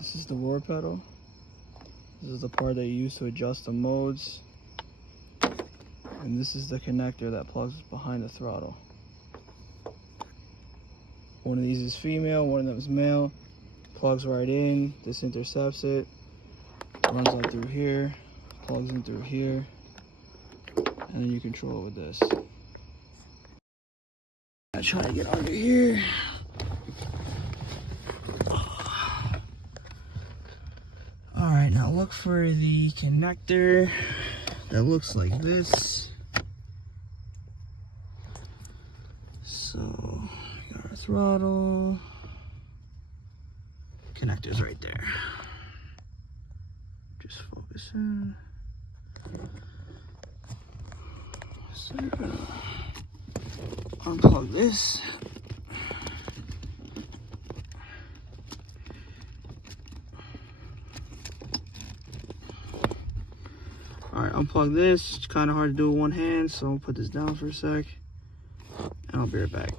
This is the roar pedal. This is the part that you use to adjust the modes. And this is the connector that plugs behind the throttle. One of these is female, one of them is male. Plugs right in, this intercepts it, runs out through here, plugs in through here, and then you control it with this. I try to get under here. Alright, now look for the connector that looks like this. So, got our throttle. Connector's right there. Just focus in. So you're gonna unplug this. Alright, unplug this. It's kind of hard to do with one hand, so I'll put this down for a sec. And I'll be right back.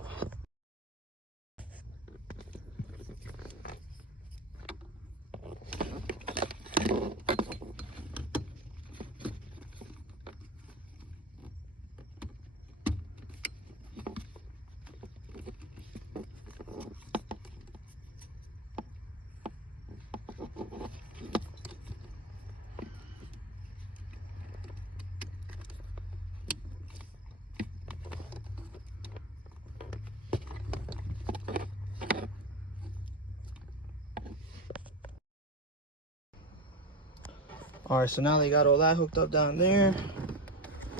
Alright, so now they got all that hooked up down there.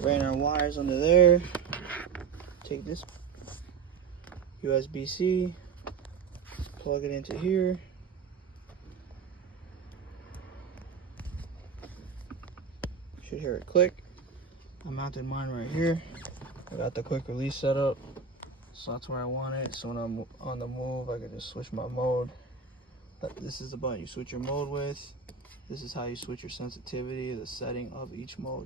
Ran our wires under there. Take this USB-C, plug it into here. Should hear it click. I mounted mine right here. I got the quick release set up, so that's where I want it. So when I'm on the move, I can just switch my mode. This is the button you switch your mode with. This is how you switch your sensitivity, the setting of each mode.